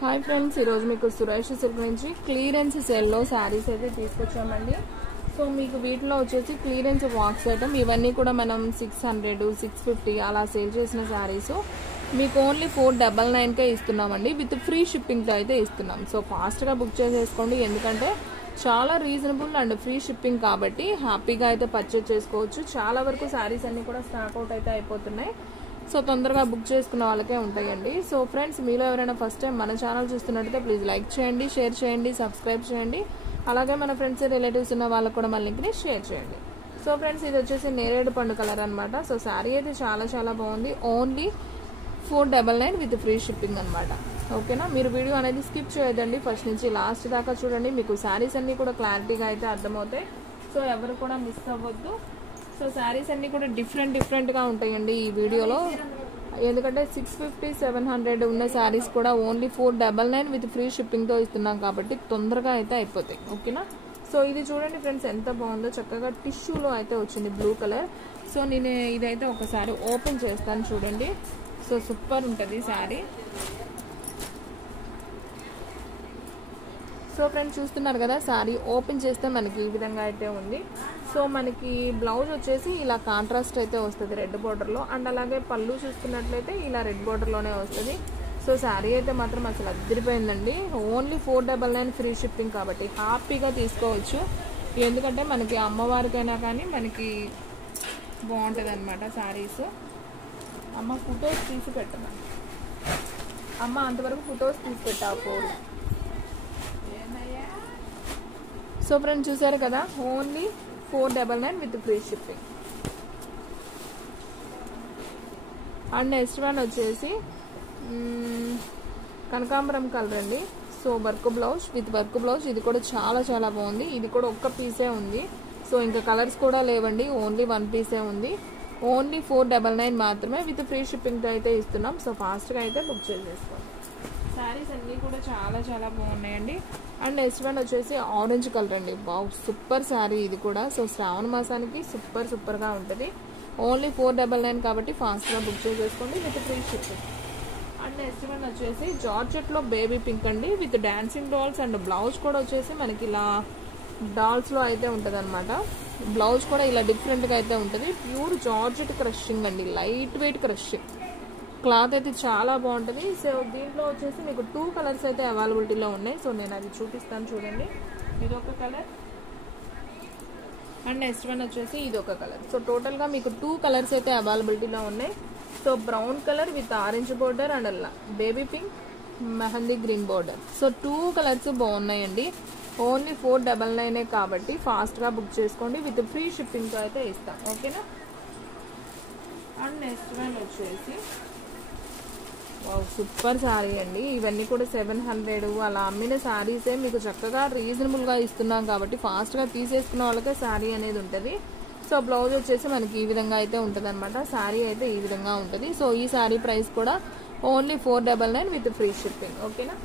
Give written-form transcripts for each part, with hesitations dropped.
Hi friends, ఈరోజు మీకు Suresh silk నుంచి క్లియరెన్స్ సేల్లో శారీస్ అయితే తీసుకొచ్చామండి. సో మీకు వీటిలో వచ్చేసి క్లియరెన్స్ బాక్స్ ఐటమ్ ఇవన్నీ కూడా మనం 600, 650 అలా సేల్ చేసిన శారీస్ మీకు ఓన్లీ 499కే ఇస్తున్నామండి. విత్ ఫ్రీ షిప్పింగ్తో అయితే ఇస్తున్నాం. సో ఫాస్ట్గా బుక్ చేసేసుకోండి, ఎందుకంటే చాలా రీజనబుల్ అండ్ ఫ్రీ షిప్పింగ్ కాబట్టి హ్యాపీగా అయితే పర్చేజ్ చేసుకోవచ్చు. చాలా వరకు శారీస్ అన్నీ కూడా స్టాక్ అవుట్ అయితే అయిపోతున్నాయి. సో తొందరగా బుక్ చేసుకున్న వాళ్ళకే ఉంటాయండి. సో ఫ్రెండ్స్, మీలో ఎవరైనా ఫస్ట్ టైం మన ఛానల్ చూస్తున్నట్టయితే ప్లీజ్ లైక్ చేయండి, షేర్ చేయండి, సబ్స్క్రైబ్ చేయండి. అలాగే మన ఫ్రెండ్స్ రిలేటివ్స్ ఉన్న వాళ్ళకు కూడా మన లింక్ని షేర్ చేయండి. సో ఫ్రెండ్స్, ఇది వచ్చేసి నేరేడు పండు కలర్ అనమాట. సో శారీ అయితే చాలా బాగుంది. ఓన్లీ 499 విత్ ఫ్రీ షిప్పింగ్ అనమాట. ఓకేనా, మీరు వీడియో అనేది స్కిప్ చేయొద్దండి, ఫస్ట్ నుంచి లాస్ట్ దాకా చూడండి. మీకు శారీస్ అన్నీ కూడా క్లారిటీగా అయితే అర్థమవుతాయి. సో ఎవరు కూడా మిస్ అవ్వద్దు. సో శారీస్ అన్నీ కూడా డిఫరెంట్గా ఉంటాయండి ఈ వీడియోలో, ఎందుకంటే 650, 700 ఉన్న శారీస్ కూడా ఓన్లీ 499 విత్ ఫ్రీ షిప్పింగ్తో ఇస్తున్నాం కాబట్టి తొందరగా అయితే అయిపోతాయి. ఓకేనా, సో ఇది చూడండి ఫ్రెండ్స్, ఎంత బాగుందో. చక్కగా టిష్యూలో అయితే వచ్చింది, బ్లూ కలర్. సో నేను ఇదైతే ఒకసారి ఓపెన్ చేస్తాను చూడండి. సో సూపర్ ఉంటుంది శారీ. సో ఫ్రెండ్స్, చూస్తున్నారు కదా, శారీ ఓపెన్ చేస్తే మనకి ఈ విధంగా అయితే ఉంది. సో మనకి బ్లౌజ్ వచ్చేసి ఇలా కాంట్రాస్ట్ అయితే వస్తుంది రెడ్ బార్డర్లో, అండ్ అలాగే పళ్ళు చూసుకున్నట్లయితే ఇలా రెడ్ బార్డర్లోనే వస్తుంది. సో శారీ అయితే మాత్రం అసలు అదిరిపోయిందండి. ఓన్లీ 499 ఫ్రీ షిప్పింగ్ కాబట్టి హ్యాపీగా తీసుకోవచ్చు. ఎందుకంటే మనకి అమ్మవారికైనా కానీ మనకి బాగుంటుంది అనమాట శారీస్. అమ్మ ఫొటోస్ తీసి పెట్టమా, అమ్మ అంతవరకు ఫొటోస్ తీసి పెట్టావు ఫోన్. సో ఫ్రెండ్స్, చూసారు కదా, only 499 with free shipping. And next one వచ్చేసి కనకాంబరం కలర్ అండి. So work blouse with work blouse, ఇది కూడా చాలా బాగుంది. ఇది కూడా ఒక్క పీసే ఉంది. సో ఇంకా కలర్స్ కూడా లేవండి, ఓన్లీ 1 పీసే ఉంది. ఓన్లీ 499 మాత్రమే విత్ ఫ్రీ షిప్పింగ్తో అయితే ఇస్తున్నాం. సో ఫాస్ట్గా అయితే బుక్ చేసేసుకోండి. శారీస్ అన్నీ కూడా చాలా బాగున్నాయండి. అండ్ నెక్స్ట్ వన్ వచ్చేసి ఆరెంజ్ కలర్ అండి. బావ్, సూపర్ శారీ ఇది కూడా. సో శ్రావణ మాసానికి సూపర్గా ఉంటుంది. ఓన్లీ 499 కాబట్టి ఫాస్ట్గా బుక్ చేసేసుకోండి with free shipping. And next one వచ్చేసి జార్జెట్లో బేబీ పింక్ అండి, with dancing dolls. And blouse కూడా వచ్చేసి మనకి ఇలా డాల్స్లో అయితే ఉంటుంది అనమాట. బ్లౌజ్ కూడా ఇలా డిఫరెంట్గా అయితే ఉంటుంది. ప్యూర్ జార్జెట్ క్రషింగ్ అండి, లైట్ వెయిట్ క్రషింగ్. క్లాత్ అయితే చాలా బాగుంటుంది. సో దీంట్లో వచ్చేసి మీకు 2 కలర్స్ అయితే అవైలబిలిటీలో ఉన్నాయి. సో నేను అది చూపిస్తాను చూడండి. ఇది ఒక కలర్ అండ్ నెక్స్ట్ వన్ వచ్చేసి ఇది ఒక కలర్. సో టోటల్గా మీకు 2 కలర్స్ అయితే అవైలబిలిటీలో ఉన్నాయి. So brown colour with orange border and అలా baby pink, mehendi green border. So 2 colours బాగున్నాయండి. ఓన్లీ 499 కాబట్టి ఫాస్ట్గా బుక్ చేసుకోండి, విత్ ఫ్రీ షిప్పింగ్తో అయితే ఇస్తాం. ఓకేనా. అండ్ నెక్స్ట్ వన్ వచ్చేసి సూపర్ శారీ అండి. ఇవన్నీ కూడా 700 అలా అమ్మిన శారీసే మీకు చక్కగా రీజనబుల్గా ఇస్తున్నాం కాబట్టి ఫాస్ట్గా తీసేసుకున్న వాళ్ళకే శారీ అనేది ఉంటుంది. సో బ్లౌజ్ వచ్చేసి మనకి ఈ విధంగా అయితే ఉంటుంది అనమాట. శారీ అయితే ఈ విధంగా ఉంటుంది. సో ఈ శారీ ప్రైస్ కూడా ఓన్లీ 499 విత్ ఫ్రీ షిప్పింగ్. ఓకేనా.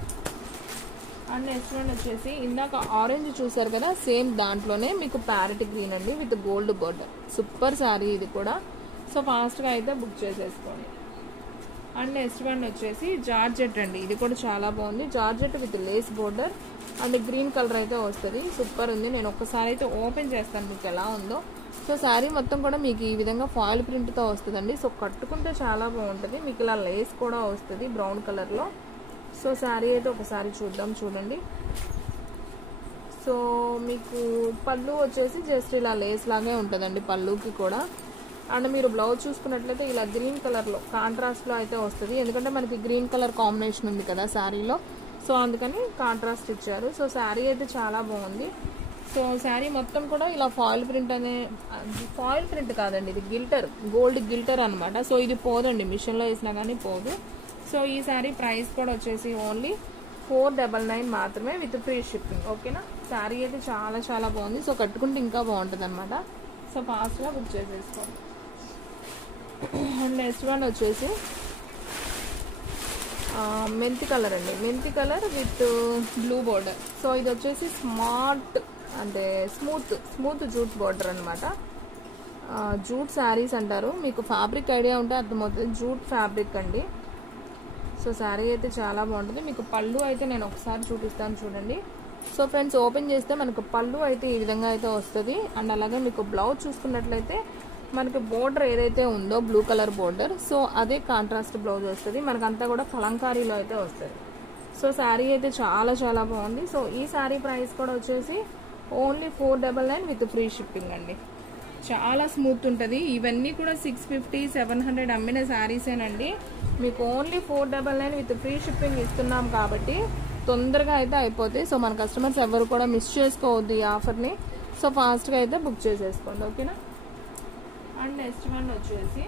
అండ్ నెక్స్ట్ వన్ వచ్చేసి ఇందాక ఆరెంజ్ చూసారు కదా, సేమ్ దాంట్లోనే మీకు ప్యారెట్ గ్రీన్ అండి with gold border. Super sari ఇది కూడా. సో ఫాస్ట్గా అయితే బుక్ చేసేసుకోండి. అండ్ నెక్స్ట్ వన్ వచ్చేసి జార్జెట్ అండి. ఇది కూడా చాలా బాగుంది. Georgette with lace border and green colour అయితే వస్తుంది. సూపర్ ఉంది. నేను ఒక్కసారి అయితే ఓపెన్ చేస్తాను మీకు ఎలా ఉందో. సో శారీ మొత్తం కూడా మీకు ఈ విధంగా ఫాయిల్ ప్రింట్తో వస్తుందండి. సో కట్టుకుంటే చాలా బాగుంటుంది. మీకు ఇలా లేస్ కూడా వస్తుంది బ్రౌన్ కలర్లో. సో శారీ అయితే ఒకసారి చూద్దాం చూడండి. సో మీకు పళ్ళు వచ్చేసి జస్ట్ ఇలా లేస్ లాగే ఉంటుందండి పళ్ళుకి కూడా. అండ్ మీరు బ్లౌజ్ చూసుకున్నట్లయితే ఇలా గ్రీన్ కలర్లో కాంట్రాస్ట్లో అయితే వస్తుంది, ఎందుకంటే మనకి గ్రీన్ కలర్ కాంబినేషన్ ఉంది కదా శారీలో. సో అందుకని కాంట్రాస్ట్ ఇచ్చారు. సో శారీ అయితే చాలా బాగుంది. సో శారీ మొత్తం కూడా ఇలా ఫాయిల్ ప్రింట్ ఫాయిల్ ప్రింట్ కాదండి, ఇది గిల్టర్, గోల్డ్ గిల్టర్ అనమాట. సో ఇది పోదండి, మిషన్లో వేసినా కానీ పోదు. సో ఈ శారీ ప్రైస్ కూడా వచ్చేసి ఓన్లీ 499 మాత్రమే విత్ ఫ్రీ షిప్పింగ్. ఓకేనా. శారీ అయితే చాలా బాగుంది. సో కట్టుకుంటే ఇంకా బాగుంటుంది అనమాట. సో ఫాస్ట్గా బుక్ చేసేసుకోండి. అండ్ నెక్స్ట్ వన్ వచ్చేసి మెంతి కలర్ అండి. మెంతి colour with blue border. So ఇది వచ్చేసి స్మార్ట్ అంటే స్మూత్ జూట్ బోర్డర్ అనమాట. జూట్ శారీస్ అంటారు. మీకు ఫ్యాబ్రిక్ ఐడియా ఉంటే అర్థమవుతుంది. జూట్ ఫ్యాబ్రిక్ అండి. సో శారీ అయితే చాలా బాగుంటుంది. మీకు పళ్ళు అయితే నేను ఒకసారి చూపిస్తాను చూడండి. సో ఫ్రెండ్స్, ఓపెన్ చేస్తే మనకు పళ్ళు అయితే ఈ విధంగా అయితే వస్తుంది. అండ్ అలాగే మీకు బ్లౌజ్ చూసుకున్నట్లయితే మనకి బోర్డర్ ఏదైతే ఉందో బ్లూ కలర్ బోర్డర్, సో అదే కాంట్రాస్ట్ బ్లౌజ్ వస్తుంది. మనకంతా కూడా కలంకారీలో అయితే వస్తుంది. సో శారీ అయితే చాలా చాలా బాగుంది. సో ఈ శారీ ప్రైస్ కూడా వచ్చేసి ఓన్లీ 499 విత్ ఫ్రీ షిప్పింగ్ అండి. చాలా స్మూత్ ఉంటుంది. ఇవన్నీ కూడా 650, 700 అమ్మిన శారీసేనండి. మీకు ఓన్లీ 499 విత్ ఫ్రీ షిప్పింగ్ ఇస్తున్నాం కాబట్టి తొందరగా అయితే అయిపోతాయి. సో మన కస్టమర్స్ ఎవరు కూడా మిస్ చేసుకోవద్దు ఈ ఆఫర్ని. సో ఫాస్ట్గా అయితే బుక్ చేసేసుకోండి, ఓకేనా. అండ్ నెక్స్ట్ వన్ వచ్చేసి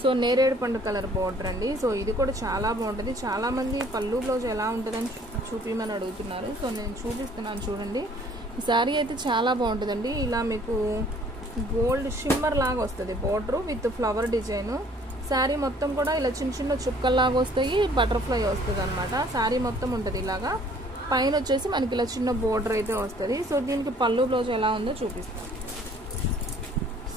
సో నేరేడు పండు కలర్ బోర్డర్ అండి. సో ఇది కూడా చాలా బాగుంటుంది. చాలామంది పళ్ళు బ్లౌజ్ ఎలా ఉంటుందని చూపించమని అడుగుతున్నారు. సో నేను చూపిస్తున్నాను చూడండి. ఈ శారీ అయితే చాలా బాగుంటుందండి. ఇలా మీకు గోల్డ్ షిమ్మర్ లాగా వస్తుంది border with flower design. Sari మొత్తం కూడా ఇలా చిన్న చిన్న చుక్కల్లాగా వస్తాయి, బటర్ఫ్లై వస్తుంది అనమాట. శారీ మొత్తం ఉంటుంది ఇలాగా. పైన వచ్చేసి మనకి ఇలా చిన్న బోర్డర్ అయితే వస్తుంది. సో దీనికి పళ్ళు బ్లౌజ్ ఎలా ఉందో చూపిస్తాను.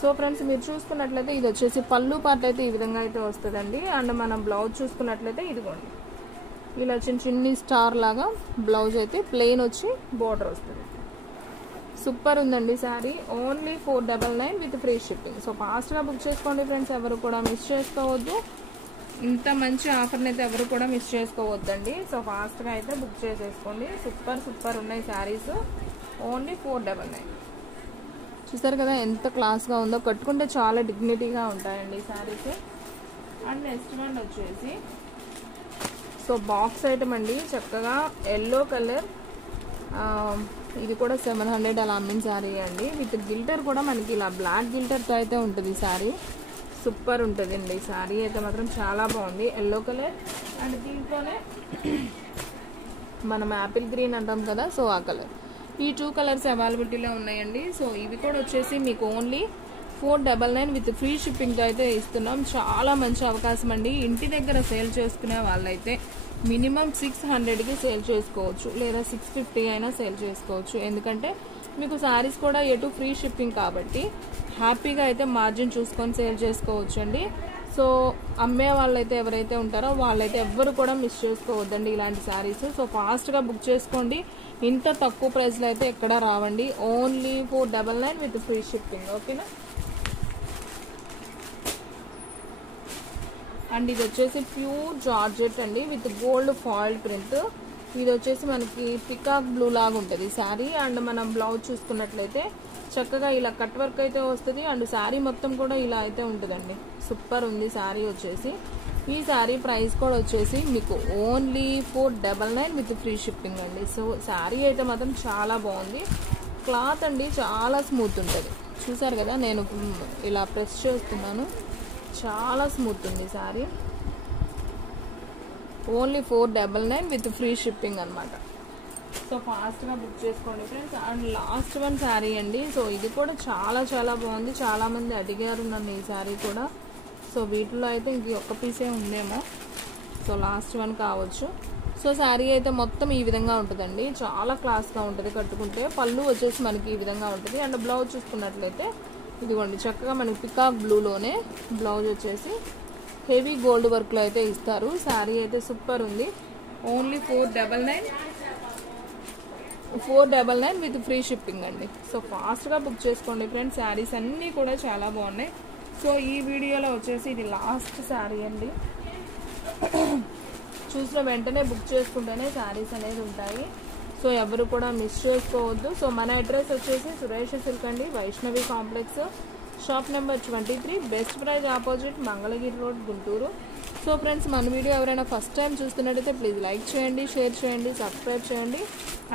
సో ఫ్రెండ్స్, మీరు చూసుకున్నట్లయితే ఇది వచ్చేసి పళ్ళు పార్ట్ అయితే ఈ విధంగా అయితే వస్తుందండి. అండ్ మనం బ్లౌజ్ చూసుకున్నట్లయితే ఇదిగోండి ఇలా చిన్న చిన్ని స్టార్ లాగా బ్లౌజ్ అయితే ప్లెయిన్ వచ్చి బోర్డర్ వస్తుంది. సూపర్ ఉందండి sari. Only 499 with free shipping. So ఫాస్ట్గా బుక్ చేసుకోండి ఫ్రెండ్స్, ఎవరు కూడా మిస్ చేసుకోవద్దు. ఇంత మంచి ఆఫర్ని అయితే ఎవరు కూడా మిస్ చేసుకోవద్దండి. సో ఫాస్ట్గా అయితే బుక్ చేసేసుకోండి. సూపర్ సూపర్ ఉన్నాయి శారీస్. ఓన్లీ 499. చూసారు కదా ఎంత క్లాస్గా ఉందో. కట్టుకుంటే చాలా డిగ్నిటీగా ఉంటాయండి ఈ శారీస్. అండ్ నెక్స్ట్ వన్ వచ్చేసి సో బాక్స్ ఐటమ్ అండి. చక్కగా ఎల్లో కలర్, ఇది కూడా 700 అలా అమ్మిన శారీ అండి. విత్ గిల్టర్ కూడా మనకి ఇలా బ్లాక్ గిల్టర్తో అయితే ఉంటుంది ఈ శారీ. సూపర్ ఉంటుంది అండి ఈ శారీ అయితే మాత్రం చాలా బాగుంది. ఎల్లో కలర్ అండ్ దీంట్లోనే మనం యాపిల్ గ్రీన్ అంటాం కదా, సో ఆ కలర్. ఈ 2 కలర్స్ అవైలబిలిటీలో ఉన్నాయండి. సో ఇవి కూడా వచ్చేసి మీకు ఓన్లీ 499 విత్ ఫ్రీ షిప్పింగ్తో అయితే ఇస్తున్నాం. చాలా మంచి అవకాశం అండి. ఇంటి దగ్గర సేల్ చేసుకునే వాళ్ళైతే మినిమం 600కి సేల్ చేసుకోవచ్చు, లేదా 650 అయినా సేల్ చేసుకోవచ్చు. ఎందుకంటే మీకు శారీస్ కూడా ఎటు ఫ్రీ షిప్పింగ్ కాబట్టి హ్యాపీగా అయితే మార్జిన్ చూసుకొని సేల్ చేసుకోవచ్చు అండి. సో అమ్మే వాళ్ళైతే ఎవరైతే ఉంటారో వాళ్ళైతే ఎవ్వరు కూడా మిస్ చేసుకోవద్దండి ఇలాంటి శారీస్. సో ఫాస్ట్గా బుక్ చేసుకోండి. ఇంత తక్కువ ప్రైస్లో అయితే ఎక్కడా రావండి. ఓన్లీ 499 విత్ ఫ్రీ షిప్పింగ్, ఓకేనా. అండ్ ఇది వచ్చేసి ప్యూర్ జార్జెట్ అండి విత్ గోల్డ్ ఫాయిల్ ప్రింట్. ఇది వచ్చేసి మనకి పికాక్ బ్లూ లాగా ఉంటుంది శారీ. అండ్ మనం బ్లౌజ్ చూసుకున్నట్లయితే చక్కగా ఇలా కట్ వర్క్ అయితే వస్తుంది. అండ్ శారీ మొత్తం కూడా ఇలా అయితే ఉంటుందండి. సూపర్ ఉంది శారీ వచ్చేసి. ఈ శారీ ప్రైస్ కూడా వచ్చేసి మీకు ఓన్లీ 499 విత్ ఫ్రీ షిప్పింగ్ అండి. సో శారీ అయితే మాత్రం చాలా బాగుంది. క్లాత్ అండి చాలా స్మూత్ ఉంటుంది. చూసారు కదా, నేను ఇలా ప్రెస్ చేస్తున్నాను. చాలా స్మూత్ ఉంది sari. Only 499 with free shipping అనమాట. సో ఫాస్ట్గా బుక్ చేసుకోండి friends. And last one sari అండి. సో ఇది కూడా చాలా చాలా బాగుంది. చాలామంది అడిగారు నన్ను ఈ శారీ కూడా. సో వీటిలో అయితే ఇంక ఒక్క పీసే ఉందేమో. సో లాస్ట్ వన్ కావచ్చు. సో శారీ అయితే మొత్తం ఈ విధంగా ఉంటుందండి. చాలా క్లాస్గా ఉంటుంది కట్టుకుంటే. పళ్ళు వచ్చేసి మనకి ఈ విధంగా ఉంటుంది. అండ్ బ్లౌజ్ చూసుకున్నట్లయితే ఇదిగోండి చక్కగా మనకి పికాక్ బ్లూలోనే బ్లౌజ్ వచ్చేసి హెవీ గోల్డ్ వర్క్లో అయితే ఇస్తారు. శారీ అయితే సూపర్ ఉంది. ఓన్లీ 499 విత్ ఫ్రీ షిప్పింగ్ అండి. సో ఫాస్ట్గా బుక్ చేసుకోండి ఫ్రెండ్స్. శారీస్ అన్నీ కూడా చాలా బాగున్నాయి. సో ఈ వీడియోలో వచ్చేసి ఇది లాస్ట్ శారీ అండి. చూసిన వెంటనే బుక్ చేసుకుంటేనే శారీస్ అనేది ఉంటాయి. సో ఎవరు కూడా మిస్ చేసుకోవద్దు. సో మన అడ్రస్ వచ్చేసి సురేష్ సిల్క్ అండి, Vaishnavi complex, shop number 23, best praise opposite, Mangalagiri road, Guntur. So friends, మన వీడియో ఎవరైనా ఫస్ట్ టైం చూస్తున్నట్టయితే ప్లీజ్ లైక్ చేయండి, షేర్ చేయండి, సబ్స్క్రైబ్ చేయండి.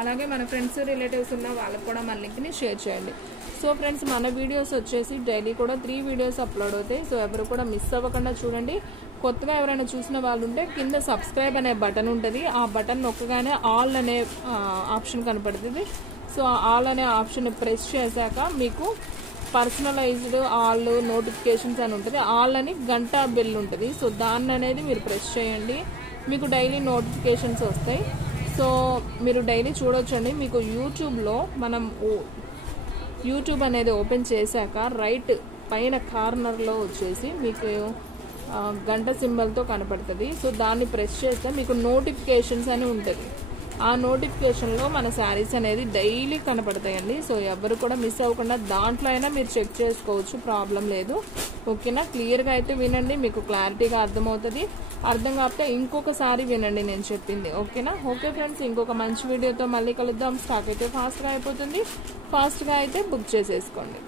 అలాగే మన ఫ్రెండ్స్ రిలేటివ్స్ ఉన్న వాళ్ళకి కూడా మన లింక్ని షేర్ చేయండి. సో ఫ్రెండ్స్, మన వీడియోస్ వచ్చేసి డైలీ కూడా 3 వీడియోస్ అప్లోడ్ అవుతాయి. సో ఎవరు కూడా మిస్ అవ్వకుండా చూడండి. కొత్తగా ఎవరైనా చూసిన వాళ్ళు ఉంటే కింద సబ్స్క్రైబ్ అనే బటన్ ఉంటుంది. ఆ బటన్ నొక్కగానే ఆల్ అనే ఆప్షన్ కనపడుతుంది. సో ఆల్ అనే ఆప్షన్ ప్రెస్ చేశాక మీకు పర్సనలైజ్డ్ ఆల్ నోటిఫికేషన్స్ అని ఉంటుంది. ఆల్ అని గంట బెల్ ఉంటుంది. సో దాన్ని అనేది మీరు ప్రెస్ చేయండి. మీకు డైలీ నోటిఫికేషన్స్ వస్తాయి. సో మీరు డైలీ చూడొచ్చండి. మీకు యూట్యూబ్లో మనం యూట్యూబ్ అనేది ఓపెన్ చేశాక రైట్ పైన కార్నర్లో వచ్చేసి మీకు గంట సింబల్తో కనపడుతుంది. సో దాన్ని ప్రెస్ చేస్తే మీకు నోటిఫికేషన్స్ అని ఉంటుంది. ఆ నోటిఫికేషన్లో మన శారీస్ అనేది డైలీ కనపడతాయండి. సో ఎవరు కూడా మిస్ అవ్వకుండా దాంట్లో అయినా మీరు చెక్ చేసుకోవచ్చు, ప్రాబ్లం లేదు. ఓకేనా, క్లియర్గా అయితే వినండి, మీకు క్లారిటీగా అర్థమవుతుంది. అర్థం కాకపోతే ఇంకొకసారి వినండి నేను చెప్పింది. ఓకేనా. ఓకే ఫ్రెండ్స్, ఇంకొక మంచి వీడియోతో మళ్ళీ కలుద్దాం. స్టాక్ అయితే ఫాస్ట్గా అయిపోతుంది, ఫాస్ట్గా అయితే బుక్ చేసేసుకోండి.